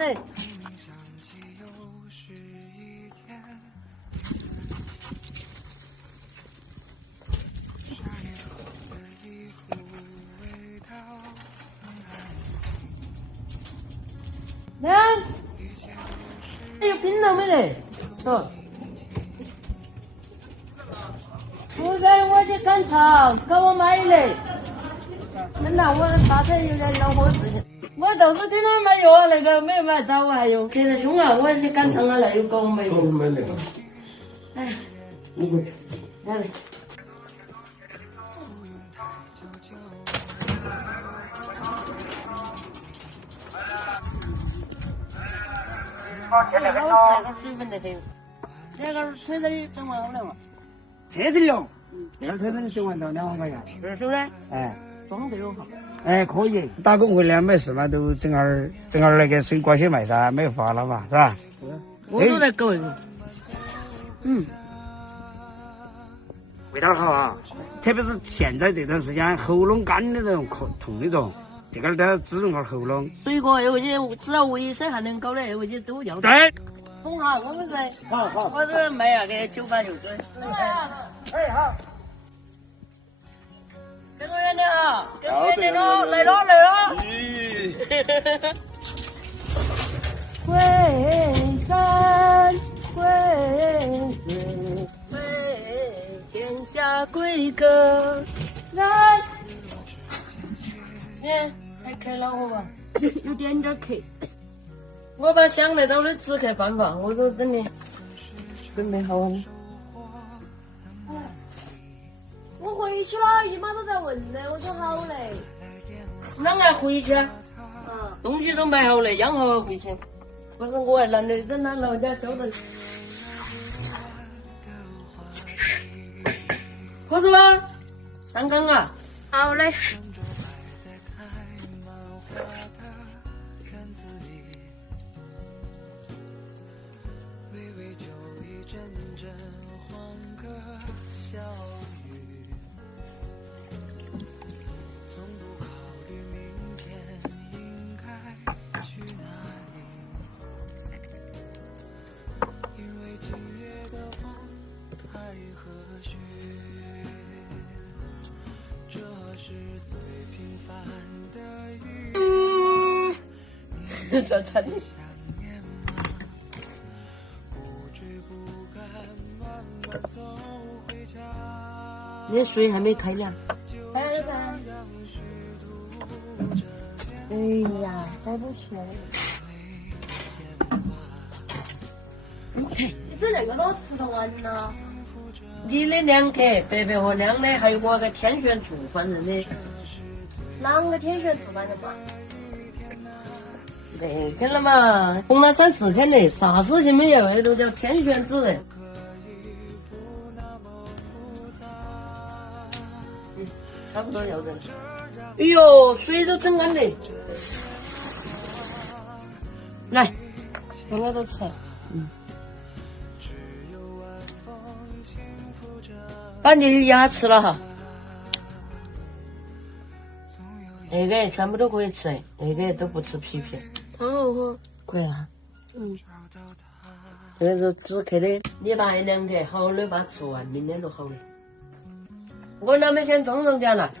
对。娘，这个拼了没得？哦。不在我去赶场，给我买的。真的，我大车有点恼火事情。我都是今天买药那个没买到，我还有给他凶啊！我去赶场了，那又搞没有。买那个。哎，你过去，来来。这个老是水分得很，这个车子里整完好了嘛？车子里哦，这个车子里整完到2万块钱。二手的？哎，装的有好。哎，可以。打工回来没事嘛，都整点那个水果些卖噻，没法了嘛，是吧？我都在搞一个。味道好啊，特别是现在这段时间喉咙干的这种痛那种，这个都要滋润下喉咙。水果有些只要卫生还能搞的，有些都要。对。哄哈，我们在。好。我这卖那个98油水。哎好。给我远点啊！给我远点喽！来了。惠山惠水为天下归歌。来，还开恼火吧？有点渴。我把想得到的止渴办法，我都等你准备好了。我回去了，姨妈都在问呢，我说好嘞。啷个回去啊？东西都买好了，养好回去。不是我还懒得等他老家交代。喝是吧？上岗啊！好嘞。这看你。你水还没开凉。开了噻。哎呀，开不起来。你整那个老吃得完呢？你的2克，白白和亮的，还有我个天旋醋，反正的。啷个天旋醋反正嘛？那个了嘛，红了3、4天的，啥事情没有，那都叫天旋子的。差不多要得。哎呦，水都整干的。来，我都吃。把你的鸭吃了哈。那个全部都可以吃，那个都不吃皮皮。汤好喝。可以啊。这个是止渴的，你把2克好的把它吃完，明天就好了。我那边先装上点了，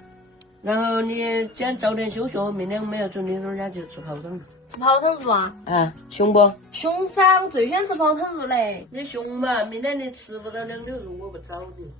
然后你今天早点休息，明天我们要走你那儿去吃泡汤。吃泡汤肉啊？啊，熊不？熊噻，我最喜欢吃泡汤肉嘞。你熊嘛，明天你吃不到2头肉，我不找你。